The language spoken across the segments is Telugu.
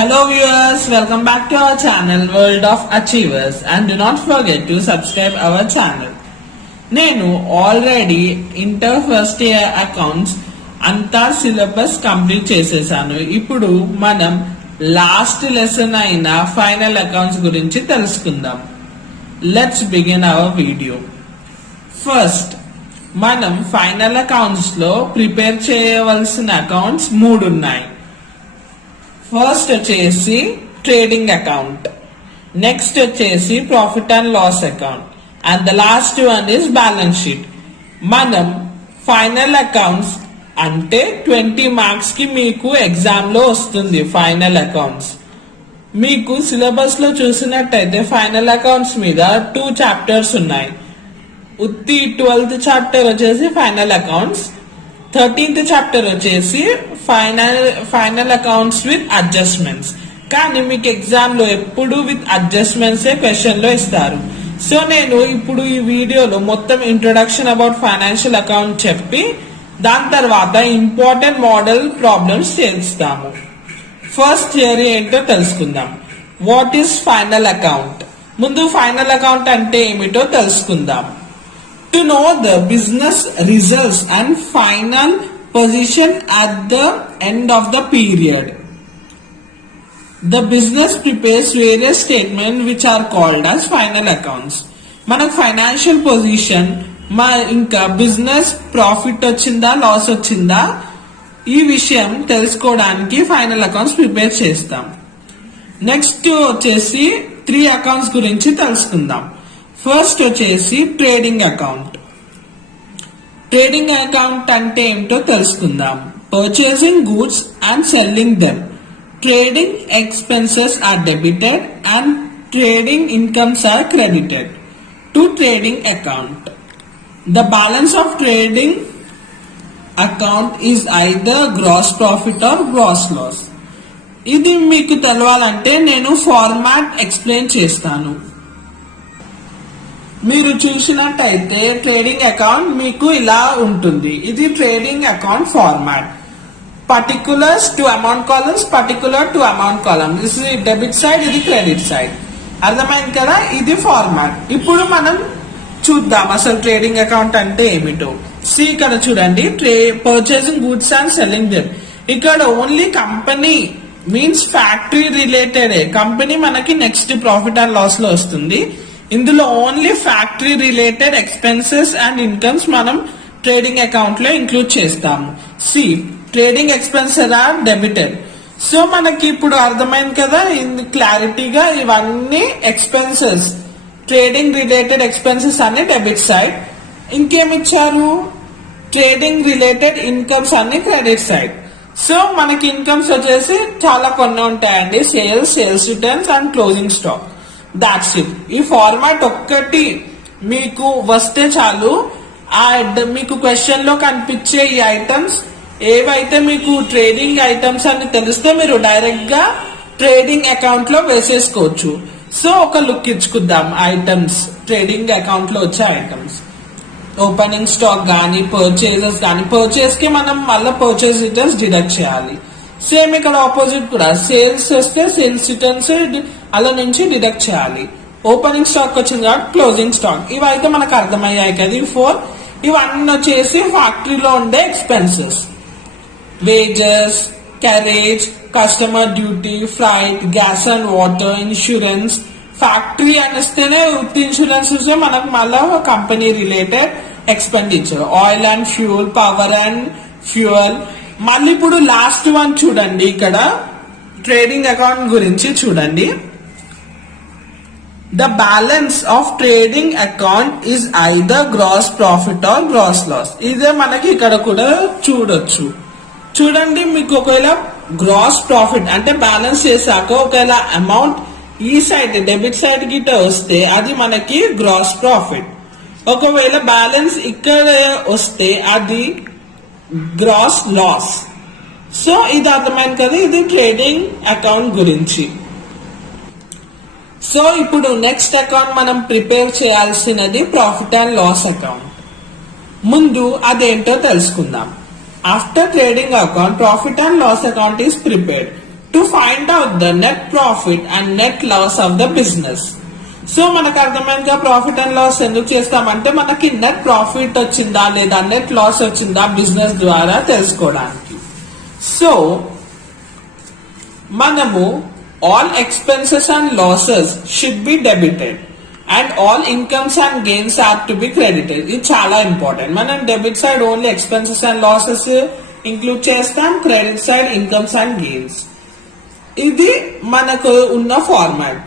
Hello viewers, welcome back to our channel World of Achievers and do not forget to subscribe our channel. నేను already inter first year accounts అంతా సిలబస్ కంప్లీట్ చేసేసాను. ఇప్పుడు మనం లాస్ట్ లెసన్ అయిన ఫైనల్ అకౌంట్స్ గురించి తెలుసుకుందాం. Let's begin our video. First మనం ఫైనల్ అకౌంట్స్ లో ప్రిపేర్ చేయవలసిన అకౌంట్స్ 3 ఉన్నాయి. ఫస్ట్ వచ్చేసి ట్రేడింగ్ అకౌంట్, నెక్స్ట్ వచ్చేసి profit and loss account and the last one is balance sheet. మనం ఫైనల్ అకౌంట్స్ అంటే 20 మార్క్స్ కి మీకు ఎగ్జామ్ లో వస్తుంది. ఫైనల్ అకౌంట్స్ మీకు సిలబస్ లో చూసినట్టయితే ఫైనల్ అకౌంట్స్ మీద 2 చాప్టర్స్ ఉన్నాయి. ఉత్తి 12th చాప్టర్ వచ్చేసి ఫైనల్ అకౌంట్స్, 13th చాప్టర్ వచ్చేసి ఫైనల్ అకౌంట్స్ విత్ అడ్జస్ట్మెంట్స్. కానీ మీకు ఎగ్జామ్ లో ఎప్పుడు విత్ అడ్జస్ట్మెంట్స్ క్వశ్చన్ లో ఇస్తారు. సో నేను ఇప్పుడు ఈ వీడియోలో మొత్తం ఇంట్రొడక్షన్ అబౌట్ ఫైనాన్షియల్ అకౌంట్ చెప్పి దాని తర్వాత ఇంపార్టెంట్ మోడల్ ప్రాబ్లమ్స్ చేస్తాము. ఫస్ట్ థియరీ ఏంటో తెలుసుకుందాం. What is final account? ముందు ఫైనల్ అకౌంట్ అంటే ఏమిటో తెలుసుకుందాం. To know the business results and final position at the end of the period, the business prepares various statements which are called as final accounts. మనకు ఫైనాన్షియల్ పొజిషన్ ఇంకా బిజినెస్ ప్రాఫిట్ వచ్చిందా లాస్ వచ్చిందా ఈ విషయం తెలుసుకోవడానికి ఫైనల్ అకౌంట్స్ ప్రిపేర్ చేస్తాం. నెక్స్ట్ వచ్చేసి 3 అకౌంట్స్ గురించి తెలుసుకుందాం. ఫస్ట్ వచ్చేసి ట్రేడింగ్ అకౌంట్. ట్రేడింగ్ అకౌంట్ అంటే ఏంటో తెలుసుకుందాం. Purchasing goods and selling them. Trading expenses are debited and trading incomes are credited to trading account. The balance of trading account is either gross profit or gross loss. ఇది మీకు తెలవాలంటే నేను ఫార్మాట్ ఎక్స్ప్లెయిన్ చేస్తాను. మీరు చూసినట్టయితే ట్రేడింగ్ అకౌంట్ మీకు ఇలా ఉంటుంది. ఇది trading account format. Particulars to amount columns, particular to amount column. ఇది డెబిట్ సైడ్, ఇది క్రెడిట్ సైడ్. అర్థమైంది కదా? ఇది ఫార్మాట్. ఇప్పుడు మనం చూద్దాం అసలు ట్రేడింగ్ అకౌంట్ అంటే ఏమిటో. ఇక్కడ చూడండి, purchasing goods and selling them. ఇక్కడ only company means factory related company మనకి నెక్స్ట్ ప్రాఫిట్ అండ్ లాస్ లో వస్తుంది. ఇందులో only factory related expenses and incomes మనం ట్రేడింగ్ అకౌంట్ లో ఇంక్లూడ్ చేస్తాము. Trading expenses are debited. So మనకి ఇప్పుడు అర్థమైంది కదా క్లారిటీగా, ఇవన్నీ ఎక్స్పెన్సెస్, ట్రేడింగ్ రిలేటెడ్ ఎక్స్పెన్సెస్ అన్ని డెబిట్ సైడ్. ఇంకేమిచ్చారు? ట్రేడింగ్ రిలేటెడ్ ఇన్కమ్స్ అన్ని క్రెడిట్ సైడ్. సో మనకి ఇన్కమ్స్ వచ్చేసి చాలా కొన్ని ఉంటాయండి. Sales returns and closing stock. That's it. ఈ ఫార్మాట్ ఒక్కటి మీకు వస్తే చాలు. మీకు క్వశ్చన్ లో కనిపించే ఈ ఐటమ్స్ ఏవైతే మీకు ట్రేడింగ్ ఐటమ్స్ అని తెలిస్తే మీరు డైరెక్ట్ గా ట్రేడింగ్ అకౌంట్ లో వేసేసుకోవచ్చు. సో ఒక లుక్ ఇచ్చుకుందాం ఐటమ్స్, ట్రేడింగ్ అకౌంట్ లో వచ్చే ఐటమ్స్. ఓపెనింగ్ స్టాక్ గానీ, పర్చేజెస్ గానీ, పర్చేస్ కి మనం మళ్ళీ పర్చేస్ రిటర్న్స్ డిడక్ట్ చేయాలి. సేమ్ ఇక్కడ ఆపోజిట్ కూడా సేల్స్ వస్తే సేల్స్ రిటర్న్స్ అలా నుంచి డిడక్ట్ చేయాలి. ఓపెనింగ్ స్టాక్ వచ్చింది కాబట్టి క్లోజింగ్ స్టాక్. ఇవైతే మనకు అర్థమయ్యాయి కదా. 4 ఇవన్నీ వచ్చేసి ఫ్యాక్టరీలో ఉండే expenses. Wages, carriage, customer duty, freight, gas and water, insurance. Factory అనేస్తేనే విత్ ఇన్సూరెన్స్ మనకు మళ్ళా company related expenditure. Oil and fuel, power and fuel. మళ్ళీ ఇప్పుడు లాస్ట్ వన్ చూడండి. ఇక్కడ ట్రేడింగ్ అకౌంట్ గురించి చూడండి. The balance of trading account is either gross profit or gross loss. ఇదే మనకి ఇక్కడ కూడా చూడొచ్చు. చూడండి, మీకు ఒకవేళ గ్రాస్ ప్రాఫిట్ అంటే బ్యాలెన్స్ చేశాక ఒకవేళ అమౌంట్ ఈ సైడ్ డెబిట్ సైడ్ గిట్ట వస్తే అది మనకి గ్రాస్ ప్రాఫిట్. ఒకవేళ బ్యాలెన్స్ ఇక్కడ వస్తే అది గ్రాస్ లాస్. సో ఇది అర్థమైంది కదా, ఇది ట్రేడింగ్ అకౌంట్ గురించి. సో ఇప్పుడు నెక్స్ట్ అకౌంట్ మనం ప్రిపేర్ చేయాల్సినది ప్రాఫిట్ అండ్ లాస్ అకౌంట్. ముందు అదేంటో తెలుసుకుందాం. After trading account, profit and loss account is prepared. To find out the net profit and net loss of the business. So మనకు అర్థమైందిగా ప్రాఫిట్ అండ్ లాస్ ఎందుకు చేస్తామంటే మనకి నెట్ ప్రాఫిట్ వచ్చిందా లేదా నెట్ లాస్ వచ్చిందా బిజినెస్ ద్వారా తెలుసుకోవడానికి. సో మనము all expenses and losses should be debited and all incomes and gains are to be credited. ఇది చాలా ఇంపార్టెంట్. మనం debit side only expenses and losses include చేస్తాం, credit side incomes and gains. ఇది మనకు ఉన్న ఫార్మాట్.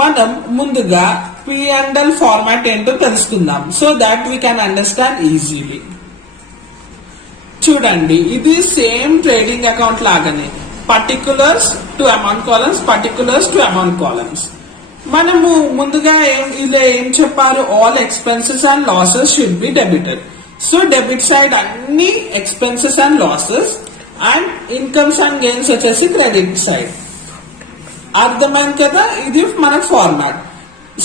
మనం ముందుగా P&L ఫార్మాట్ ఏంటో తెలుసుకుందాం so that we can understand easily. చూడండి, ఇది సేమ్ ట్రేడింగ్ అకౌంట్ లాగానే particulars to amount columns, particulars to amount columns. మనము ముందుగా ఇలా ఏం చెప్పారు, all expenses and losses should be debited. So debit side అన్ని expenses and losses and incomes and gains వచ్చేసి క్రెడిట్ సైడ్. అర్థమైంది కదా, ఇది మన ఫార్మాట్.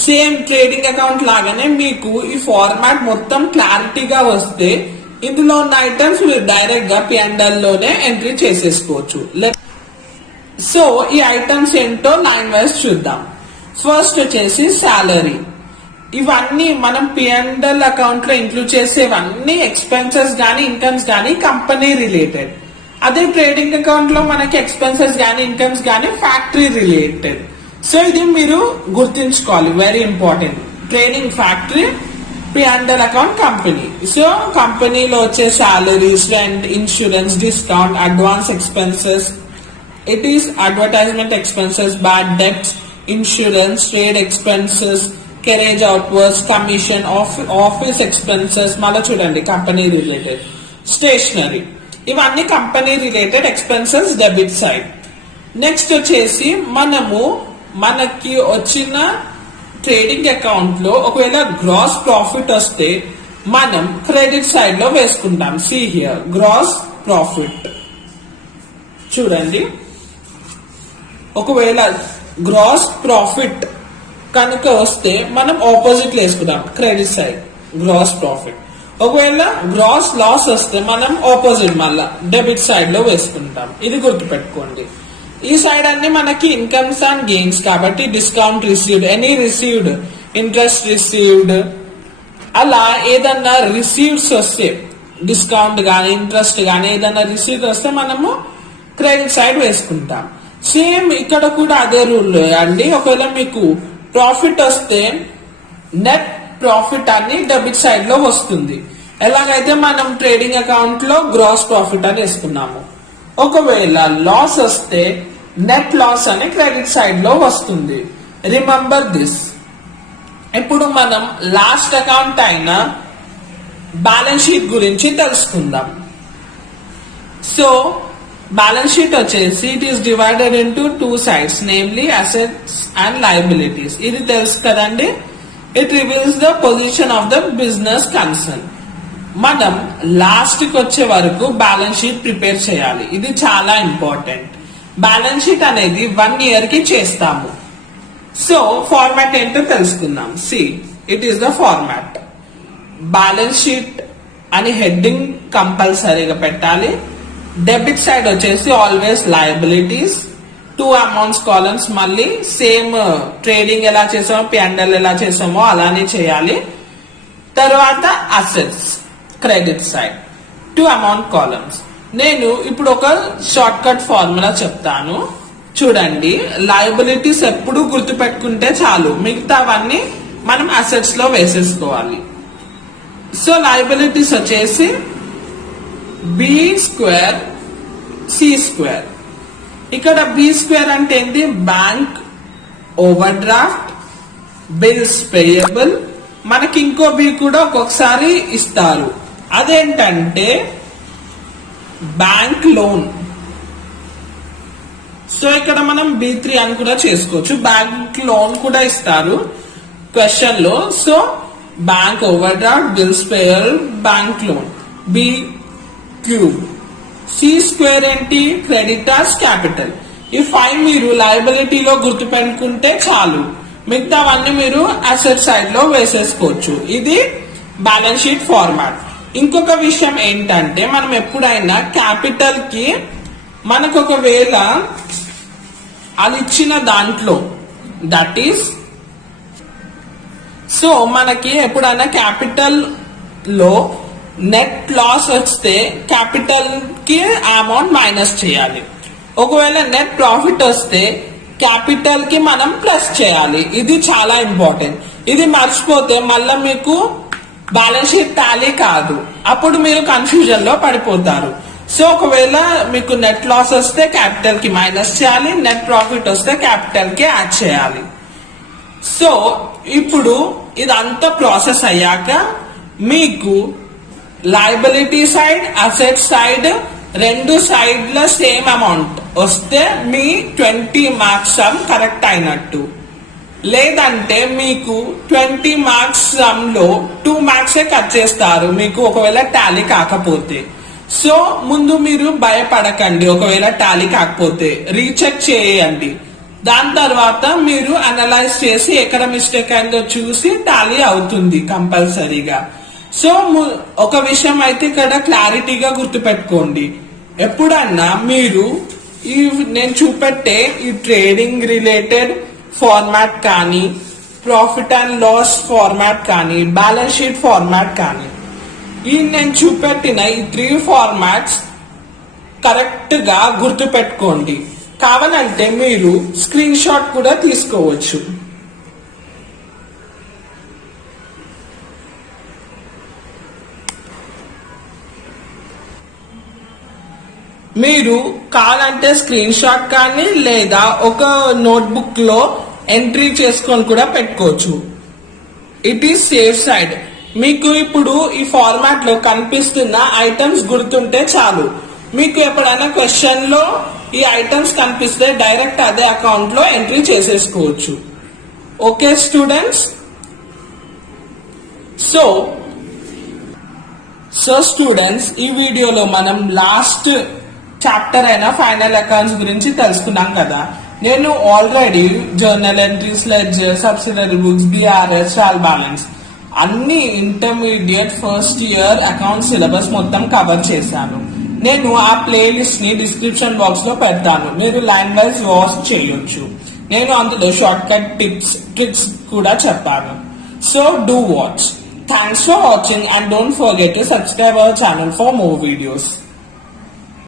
సేమ్ ట్రేడింగ్ అకౌంట్ లాగానే మీకు ఈ ఫార్మాట్ మొత్తం క్లారిటీగా వస్తే ఇందులో ఉన్న ఐటమ్స్ మీరు డైరెక్ట్ గా P&L లోనే ఎంట్రీ చేసేసుకోవచ్చు. సో ఈ ఐటమ్స్ ఏంటో లైన్ వైజ్ చూద్దాం. ఫస్ట్ వచ్చేసి సాలరీ. ఇవన్నీ మనం P&L అకౌంట్ లో ఇంక్లూడ్ చేసేవన్నీ ఎక్స్పెన్సెస్ గానీ ఇన్కమ్స్ గానీ కంపెనీ రిలేటెడ్. అదే ట్రేడింగ్ అకౌంట్ లో మనకి ఎక్స్పెన్సెస్ గానీ ఇన్కమ్స్ గానీ ఫ్యాక్టరీ రిలేటెడ్. సో ఇది మీరు గుర్తుంచుకోవాలి, very important. Trading factory, P&L account company. So కంపెనీలో వచ్చే salaries, rent, insurance, discount, advance expenses, it is advertisement expenses, bad debts, insurance, trade expenses, carriage outwards, commission, office expenses. మళ్ళీ చూడండి కంపెనీ రిలేటెడ్. స్టేషనరీ, ఇవన్నీ company related expenses debit side. Next వచ్చేసి మనకి వచ్చిన ట్రేడింగ్ అకౌంట్ లో ఒకవేళ గ్రాస్ ప్రాఫిట్ వస్తే మనం క్రెడిట్ సైడ్ లో వేసుకుంటాం. See here gross profit. చూడండి, ఒకవేళ గ్రాస్ ప్రాఫిట్ కనుక వస్తే మనం ఆపోజిట్ వేసుకుందాం, క్రెడిట్ సైడ్ గ్రాస్ ప్రాఫిట్. ఒకవేళ గ్రాస్ లాస్ వస్తే మనం ఆపోజిట్ మళ్ళా డెబిట్ సైడ్ లో వేసుకుంటాం. ఇది గుర్తుపెట్టుకోండి. ఈ సైడ్ అన్ని మనకి ఇన్కమ్స్ అండ్ గెయిన్స్ కాబట్టి discount received, any received, interest received, అలా ఏదన్నా రిసీవ్డ్స్ వస్తే డిస్కౌంట్ గానీ ఇంట్రెస్ట్ గానీ ఏదన్నా రిసీవ్డ్ వస్తే మనము క్రెడిట్ సైడ్ వేసుకుంటాం. సేమ్ ఇక్కడ కూడా అదే రూల్ అండి. ఒకవేళ మీకు ప్రాఫిట్ వస్తే నెట్ ప్రాఫిట్ అని డెబిట్ సైడ్ లో వస్తుంది. ఎలాగైతే మనం ట్రేడింగ్ అకౌంట్ లో గ్రాస్ ప్రాఫిట్ అని వేసుకున్నాము. ఒకవేళ లాస్ వస్తే నెట్ లాస్ అని క్రెడిట్ సైడ్ లో వస్తుంది. Remember this. ఇప్పుడు మనం లాస్ట్ అకౌంట్ అయిన బ్యాలెన్స్ షీట్ గురించి తెలుసుకుందాం. సో బ్యాలెన్స్ షీట్ వచ్చేసి it is divided into two sides, namely assets and liabilities. ఇది తెలుసు కదండి. It reveals the position of the business concern. మనం లాస్ట్ కి వచ్చే వరకు బ్యాలెన్స్ షీట్ ప్రిపేర్ చేయాలి. ఇది చాలా ఇంపార్టెంట్. బ్యాలెన్స్ షీట్ అనేది 1 year కి చేస్తాము. సో ఫార్మాట్ ఏంటో తెలుసుకుందాం. See, it is the format. Balance sheet అని హెడ్డింగ్ కంపల్సరీగా పెట్టాలి. డెబిట్ సైడ్ వచ్చేసి ఆల్వేస్ లయబిలిటీస్, 2 amounts కాలమ్స్. మళ్ళీ సేమ్ ట్రేడింగ్ ఎలా చేసామో P&L ఎలా చేసామో అలానే చేయాలి. తర్వాత assets, credit side, 2 amount columns. నేను ఇప్పుడు ఒక షార్ట్ కట్ ఫార్ములా చెప్తాను, చూడండి. లయబిలిటీస్ ఎప్పుడు గుర్తు పెట్టుకుంటే చాలు, మిగతావన్నీ మనం అసెట్స్ లో వేసేసుకోవాలి. సో లయబిలిటీస్ వచ్చేసి B² C². ఇక్కడ B² అంటే ఏంటి? Bank over draft, bills payable. మనకి ఇంకో బి కూడా ఒక్కొక్కసారి ఇస్తారు, అదేంటంటే బ్యాంక్ లోన్. సో ఇక్కడ మనం B3 అని కూడా చేసుకోవచ్చు. బ్యాంక్ లోన్ కూడా ఇస్తారు క్వశ్చన్ లో. So bank over draft, bills payable, bank loan. B³ C² ఏంటి? Creditors capital. ఈ 5 మీరు లయబిలిటీలో గుర్తు పెట్టుకుంటే చాలు, మిగతావన్నీ మీరు అసెట్ సైడ్ లో వేసేసుకోవచ్చు. ఇది బ్యాలెన్స్ షీట్ ఫార్మాట్. ఇంకొక విషయం ఏంటంటే మనం ఎప్పుడైనా క్యాపిటల్ కి మనకు ఒకవేళ అది ఇచ్చిన దాంట్లో దట్ ఈస్ సో మనకి ఎప్పుడైనా క్యాపిటల్ లో నెట్ లాస్ వస్తే క్యాపిటల్ కి అమౌంట్ మైనస్ చేయాలి. ఒకవేళ నెట్ ప్రాఫిట్ వస్తే క్యాపిటల్ కి మనం ప్లస్ చేయాలి. ఇది చాలా ఇంపార్టెంట్. ఇది మర్చిపోతే మళ్ళీ మీకు బ్యాలెన్స్ షీట్ టాలీ కాదు, అప్పుడు మీరు కన్ఫ్యూజన్ లో పడిపోతారు. సో ఒకవేళ మీకు నెట్ లాస్ వస్తే క్యాపిటల్ కి మైనస్ చేయాలి, నెట్ ప్రాఫిట్ వస్తే క్యాపిటల్ కి యాడ్ చేయాలి. సో ఇప్పుడు ఇదంతా ప్రాసెస్ అయ్యాక మీకు లయబిలిటీ సైడ్ అసెట్ సైడ్ రెండు సైడ్ల సేమ్ అమౌంట్ వస్తే మీ 20 మార్క్స్ సమ్ కరెక్ట్ అయినట్టు. లేదంటే మీకు 20 మార్క్స్ సమ్ లో 2 మార్క్సే కట్ చేస్తారు మీకు ఒకవేళ టాలీ కాకపోతే. సో ముందు మీరు భయపడకండి, ఒకవేళ టాలీ కాకపోతే రీచెక్ చేయండి. దాని తర్వాత మీరు అనలైజ్ చేసి ఎక్కడ మిస్టేక్ అయిందో చూసి టాలీ అవుతుంది కంపల్సరీగా. సో ఒక విషయం అయితే ఇక్కడ క్లారిటీగా గుర్తుపెట్టుకోండి, ఎప్పుడన్నా మీరు ఈ నేను చూపెట్టే ఈ ట్రేడింగ్ రిలేటెడ్ ఫార్మాట్ కానీ, ప్రాఫిట్ అండ్ లాస్ ఫార్మాట్ కానీ, బ్యాలెన్స్ షీట్ ఫార్మాట్ కానీ, ఈ నేను చూపెట్టిన ఈ 3 ఫార్మాట్స్ కరెక్ట్ గా గుర్తు పెట్టుకోండి. కావాలంటే మీరు స్క్రీన్ షాట్ కూడా తీసుకోవచ్చు. మీరు కావాలంటే స్క్రీన్ షాట్ కానీ లేదా ఒక నోట్బుక్ లో ఎంట్రీ చేసుకొని కూడా పెట్టుకోవచ్చు. It is safe side. మీకు ఇప్పుడు ఈ ఫార్మాట్ లో కనిపిస్తున్న ఐటమ్స్ గుర్తుంటే చాలు. మీకు ఎప్పుడైనా క్వశ్చన్ లో ఈ ఐటమ్స్ కనిపిస్తే డైరెక్ట్ అదే అకౌంట్ లో ఎంట్రీ చేసేసుకోవచ్చు. ఓకే స్టూడెంట్స్, సో స్టూడెంట్స్ ఈ వీడియోలో మనం లాస్ట్ చాప్టర్ అయిన ఫైనల్ అకౌంట్స్ గురించి తెలుసుకున్నాం కదా. నేను already journal entries, ledger, subsidiary books, BRS, trial balance అన్ని intermediate first year account syllabus మొత్తం కవర్ చేశాను. నేను ఆ ప్లేలిస్ట్ ని డిస్క్రిప్షన్ బాక్స్ లో పెడతాను, మీరు లైన్ వైజ్ వాచ్ చేయొచ్చు. నేను అందులో షార్ట్ కట్ టిప్స్, ట్రిక్స్ కూడా చెప్పాను. So do watch. Thanks for watching and don't forget to subscribe our channel for more videos.